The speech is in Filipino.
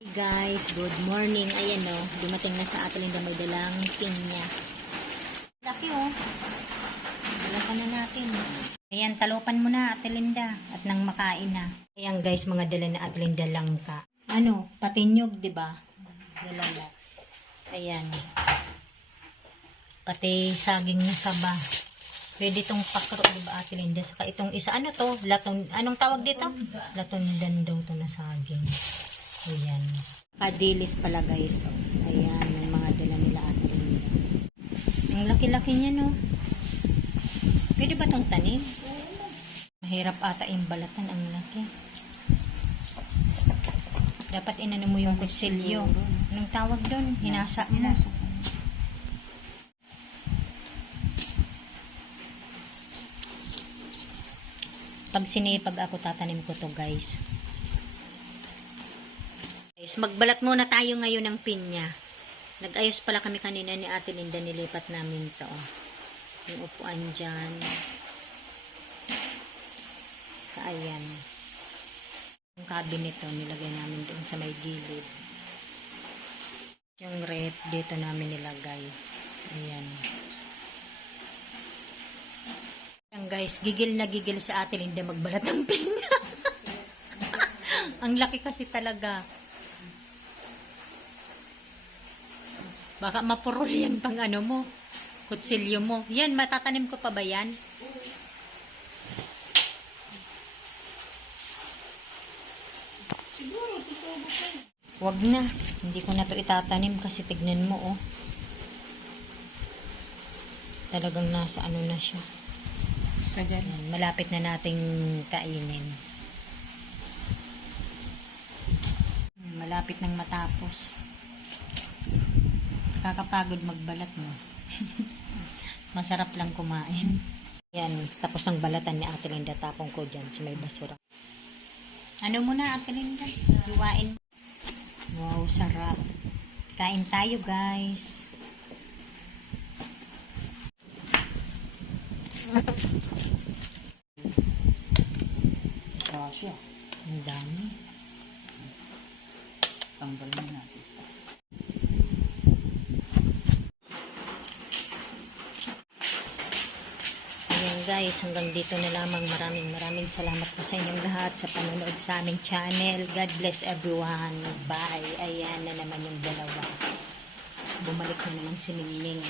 Hey guys, good morning. Ayan o, dumating na sa atin yung may dalang pinya. Laki o. Dalapan na natin. Ayan, talupan mo na Ate Linda at nang makain na. Ayan guys, mga dala na Ate Linda langka. Ano, patinyog, di ba? Dala mo. Ayan. Pati saging na saba. Pwede itong pakro, di ba Ate Linda? Saka itong isa, ano to? Laton, anong tawag dito? Latondan daw to na saging. Ayan. Kadilis pala guys. Ayan, yung mga dala nila Ate Linda. Ang laki-laki niya no. Pwede ba itong tanim? Mahirap ata yung balatan. Ang laki. Dapat inano mo yung kutsilyo. Anong tawag doon? Hinasa mo. Pag sinipag ako, tatanim ko to guys. Magbalat muna tayo ngayon ng pinya. Nag-ayos pala kami kanina ni Ate Linda, nilipat namin to. Yung upuan dyan. Ayan. Yung cabinet to, nilagay namin doon sa may gilid. Yung rep, dito namin nilagay. Ayan. Ayan guys, gigil na gigil sa Ate Linda magbalat ng pinya. Ang laki kasi talaga. Baka mapurol yan pang ano mo. Kutsilyo mo. Yan, matatanim ko pa ba yan? Siguro, tutubo ka. Wag na. Hindi ko na to itatanim kasi tignan mo, oh. Talagang nasa ano na siya. Sagal. Yan, malapit na nating kainin. Malapit nang matapos. Kakapagod magbalat mo. Masarap lang kumain. Yan, tapos ang balatan ni Ate Linda, tapong ko dyan sa may basura. Ano muna Ate Linda? Hiwain. Wow, sarap. Kain tayo guys. Kasya. Ang dami. Tanggalin natin. Ayan guys, hanggang dito na lamang. Maraming salamat po sa inyong lahat sa panonood sa aming channel. God bless everyone. Bye. Ayan na naman yung dalawa. Bumalik na naman si Ningning.